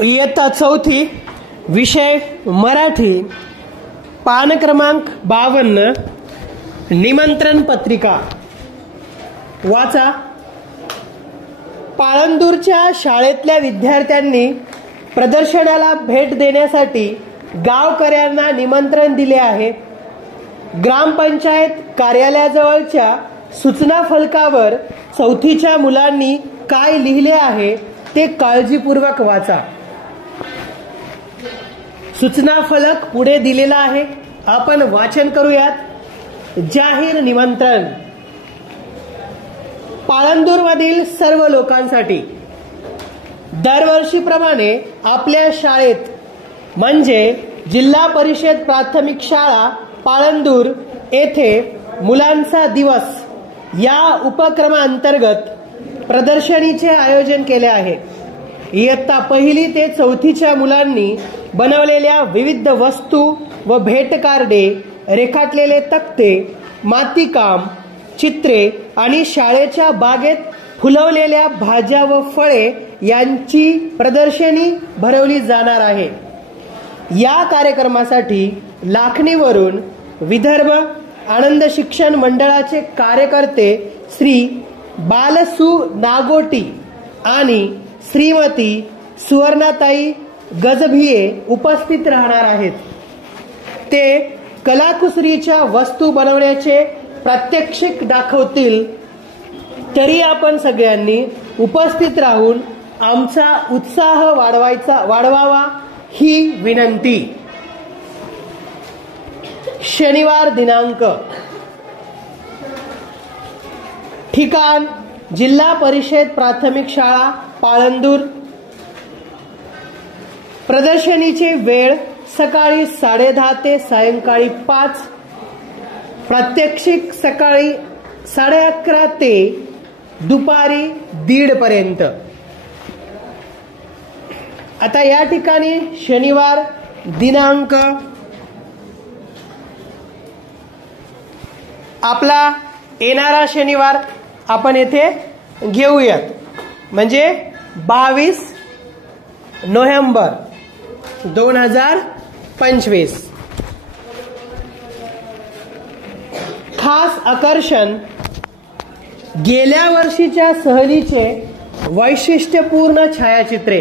इयत्ता चौथी, विषय मराठी, पान क्रमांक 52, निमंत्रण पत्रिका. वाचा. पाळंदूरच्या शाळेतल्या विद्यार्थ्यांनी प्रदर्शनाला भेट देण्यासाठी गावकऱ्यांना निमंत्रण दिले आहे. ग्रामपंचायत कार्यालयाजवळच्या सूचना फलकावर चौथीच्या मुलांनी काय लिहिले आहे ते काळजीपूर्वक वाचा. सूचना फलक पुढे दिलेला आहे, आपण वाचन करूयात. जाहीर निमंत्रण. पाळंदूरमधील सर्व लोकांसाठी दरवर्षीप्रमाणे आपल्या शाळेत म्हणजे जिल्हा परिषद प्राथमिक शाळा पाळंदूर येथे मुलांचा दिवस या उपक्रमाअंतर्गत प्रदर्शनीचे आयोजन केले आहे. इयत्ता पहिली ते चौथीच्या मुलांनी बनवलेल्या विविध वस्तू व भेट कार्डे, रेखाटलेले तक्ते, मातीकाम, चित्रे आणि शाळेच्या बागेत फुलवलेल्या भाज्या व फळे यांची प्रदर्शनी भरवली जाणार आहे. या कार्यक्रमासाठी लाखणीवरून विदर्भ आनंद शिक्षण मंडळाचे कार्यकर्ते श्री बालसू नागोटी आणि श्रीमती सुवर्णाताई गजभिये उपस्थित राहणार आहेत. ते कलाकुसरीच्या वस्तू बनवण्याचे प्रात्यक्षिक दाखवतील. तरी आपण सगळ्यांनी उपस्थित राहून आमचा उत्साह वाढवावा ही विनंती. शनिवार दिनांक, ठिकाण जिल्हा परिषद प्राथमिक शाळा पाळंदूर. प्रदर्शनीची वेळ सकाळी 10:30 ते सायंकाळी 5. प्रात्यक्षिक सकाळी 11:30 ते दुपारी 1:30 पर्यंत. आता या ठिकाणी शनिवार दिनांक आपला येणारा शनिवार आपण येथे घेऊयात, म्हणजे 22 नोव्हेंबर 2025. खास आकर्षण, गेल्या वर्षीच्या सहलीचे वैशिष्ट्यपूर्ण छायाचित्रे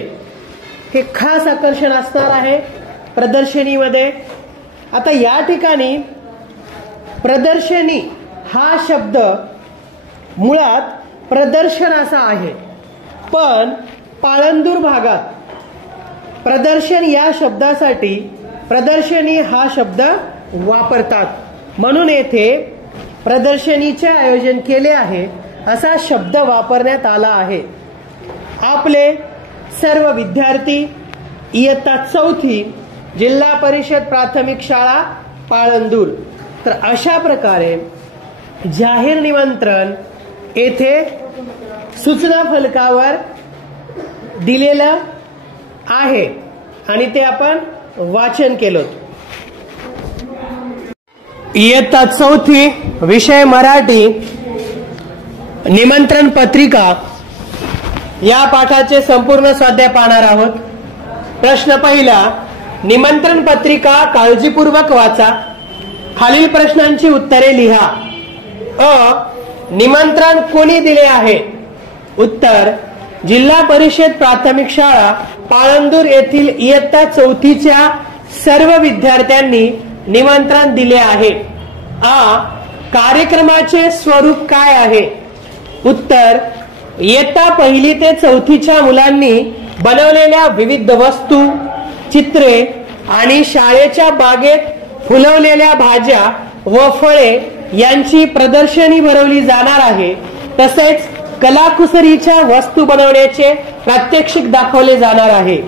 हे खास आकर्षण असणार आहे प्रदर्शनीमध्ये. आता या ठिकाणी प्रदर्शनी हा शब्द मुळात प्रदर्शन असा आहे, पण पाळंदूर भागात प्रदर्शन या शब्दासाठी प्रदर्शनी हा शब्द वापरतात, म्हणून येथे प्रदर्शनीचे आयोजन केले आहे असा शब्द वापरण्यात आला आहे. आपले सर्व विद्यार्थी इयत्ता चौथी, जिल्हा परिषद प्राथमिक शाळा पाळंदूर. तर अशा प्रकारे जाहीर निमंत्रण येथे सूचना फलकावर दिलेलं आहे आणि ते आपण वाचन केलं. इयत्ता चौथी, विषय मराठी, निमंत्रण पत्रिका या पाठाचे संपूर्ण स्वाध्याय पाहणार आहोत. प्रश्न पहिला, निमंत्रण पत्रिका काळजीपूर्वक वाचा. खालील प्रश्नांची उत्तरे लिहा. अ. निमंत्रण कोणी दिले आहे? उत्तर, जिल्हा परिषद प्राथमिक शाळा पाळंदूर येथील इयत्ता चौथीच्या सर्व विद्यार्थ्यांनी निमंत्रण दिले आहे. आ. कार्यक्रमाचे स्वरूप काय आहे? उत्तर, इयत्ता पहिली ते चौथीच्या मुलांनी बनवलेल्या विविध वस्तू, चित्रे आणि शाळेच्या बागेत फुलवलेल्या भाज्या व फळे यांची प्रदर्शनी भरवली जाणार आहे. तसेच कलाकुसरीच्या वस्तू बनवण्याचे प्रात्यक्षिक दाखवले जाणार आहे.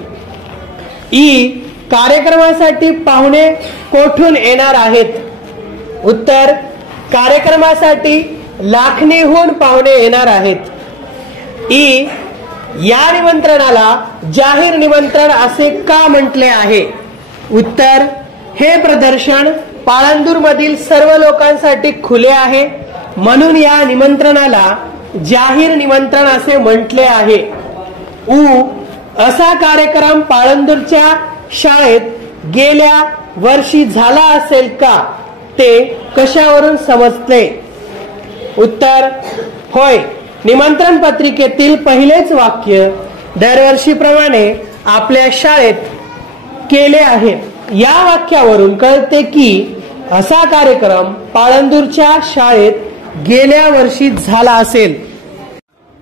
ई. कार्यक्रमासाठी पाहुणे कोठून येणार आहेत? उत्तर, कार्यक्रमासाठी लाखणीहून पाहुणे येणार आहेत. ई. या निमंत्रणाला जाहीर निमंत्रण असे का म्हटले आहे? उत्तर, हे प्रदर्शन पाळंदूर मधील सर्व लोकांसाठी खुले आहे, म्हणून या निमंत्रणाला जाहीर निमंत्रण असे म्हटले आहे. उ. असा कार्यक्रम पाळंदूरच्या शाळेत गेल्या वर्षी झाला असेल का ते कशावरून समजते? उत्तर, होय. निमंत्रण पत्रिकेतील पहिलेच वाक्य दरवर्षीप्रमाणे आपल्या शाळेत केले आहे. या वाक्यावरून कळते की असा कार्यक्रम पाळंदूरच्या शाळेत गेल्या वर्षी झाला असेल.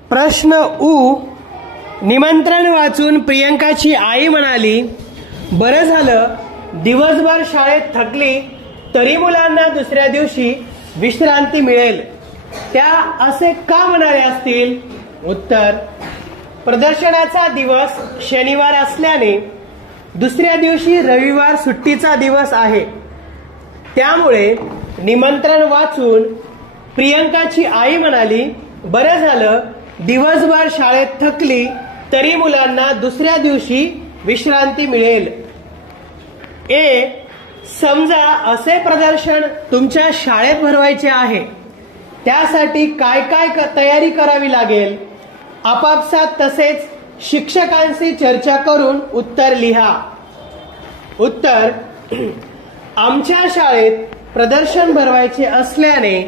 प्रश्न उ. निमंत्रण वाचून प्रियंकाची आई म्हणाली, बरं झालं, दिवसभर शाळेत थकली तरी मुलांना दुसऱ्या दिवशी विश्रांती मिळेल. त्या असे का म्हणाले असतील? उत्तर, प्रदर्शनाचा दिवस शनिवार असल्याने दुसऱ्या दिवशी रविवार सुट्टीचा दिवस आहे. त्यामुळे निमंत्रण वाचून प्रियंकाची आई म्हणाली, बरं झालं, दिवसभर शाळेत थकली तरी मुलांना दुसऱ्या दिवशी विश्रांती मिळेल. ए. समजा असे प्रदर्शन तुमच्या शाळेत भरवायचे आहे, त्यासाठी काय काय तयारी करावी लागेल? आपापसात तसेच शिक्षकांशी चर्चा करून उत्तर लिहा. उत्तर, आमच्या शाळेत प्रदर्शन भरवायचे असल्याने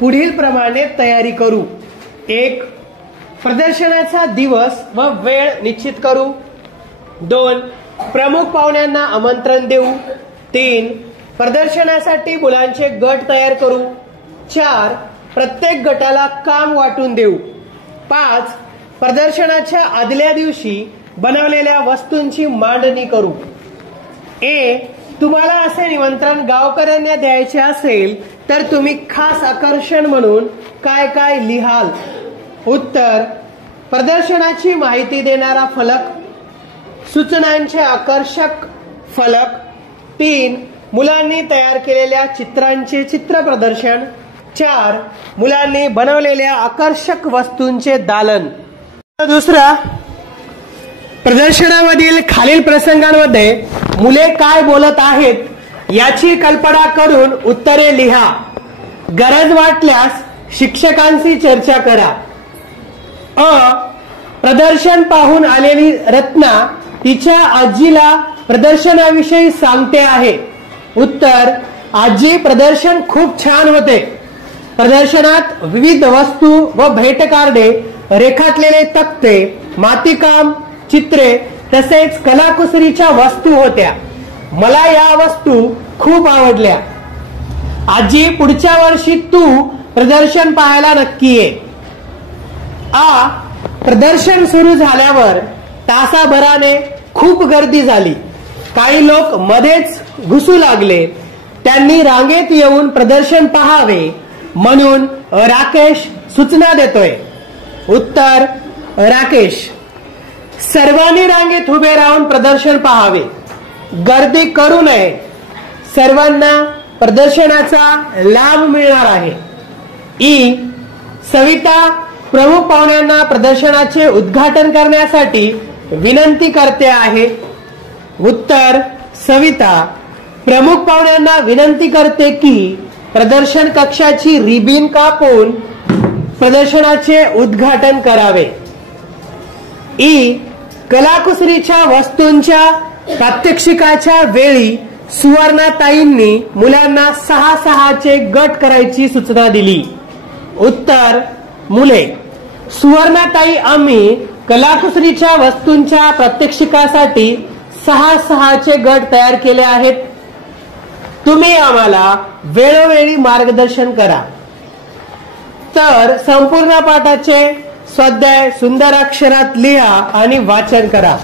पुढील प्रमाणे तयारी करू. 1. प्रदर्शनाचा दिवस व वेळ निश्चित करू. 2. प्रमुख पाहुण्यांना आमंत्रण देऊ. 3. प्रदर्शनासाठी मुलांचे गट तयार करू. 4. प्रत्येक गटाला काम वाटून देऊ. 5. प्रदर्शनाच्या आदल्या दिवशी बनवलेल्या वस्तूंची मांडणी करू. ए. तुम्हाला असे निमंत्रण गावकऱ्यांना द्यायचे असेल तर तुम्ही खास आकर्षण म्हणून काय काय लिहाल? उत्तर, प्रदर्शनाची माहिती देणारा फलक, सूचनांचे आकर्षक फलक. 3. मुलांनी तयार केलेल्या चित्रांचे चित्र प्रदर्शन. 4. मुलांनी बनवलेल्या आकर्षक वस्तूंचे दालन. दुसरा, प्रदर्शनामधील खालील प्रसंगांमध्ये मुले काय बोलत आहेत याची कल्पना करून उत्तरे लिहा. गरज वाटल्यास शिक्षकांशी चर्चा करा. अ. प्रदर्शन पाहून आलेली रत्ना तिच्या आजीला प्रदर्शनाविषयी सांगते आहे. उत्तर, आजी, प्रदर्शन खूप छान होते. प्रदर्शनात विविध वस्तू व भेट कार्डे, रेखाटलेले तक्ते, मातीकाम, चित्रे तसेच कलाकुसरीच्या वस्तू होत्या. मला या वस्तू खूप आवडल्या. आजी, पुढच्या वर्षी तू प्रदर्शन पाहायला नक्की ये. आ. प्रदर्शन सुरू झाल्यावर तासाभराने खूप गर्दी झाली. काही लोक मध्येच घुसू लागले. त्यांनी रांगेत येऊन प्रदर्शन पाहावे म्हणून राकेश सूचना देतोय. उत्तर, राकेश. सर्वांनी रांगेत उभे राहून प्रदर्शन पाहावे. गर्दी करू नये. सर्वांना प्रदर्शनाचा लाभ मिळणार आहे. ई. सविता प्रमुख पाहुण्यांना प्रदर्शनाचे उद्घाटन करण्यासाठी विनंती करते आहे. उत्तर, सविता प्रमुख पाहुण्यांना विनंती करते की प्रदर्शन कक्षाची रिबीन कापून प्रदर्शनाचे उद्घाटन करावे. ई. कलाकुसरीच्या वस्तूंच्या प्रात्यक्षिकाच्या वेळी सुवर्णाताईंनी मुलांना 6-6 गट करायची सूचना दिली. उत्तर, मुले. सुवर्णाताई, आम्ही कलाकुसरीच्या वस्तूंच्या प्रात्यक्षिकासाठी 6-6 गट तयार केले आहेत. तुम्ही आम्हाला वेळोवेळी मार्गदर्शन करा. तर संपूर्ण पाठाचे स्वाध्याय सुंदर अक्षरात लिहा आणि वाचन करा.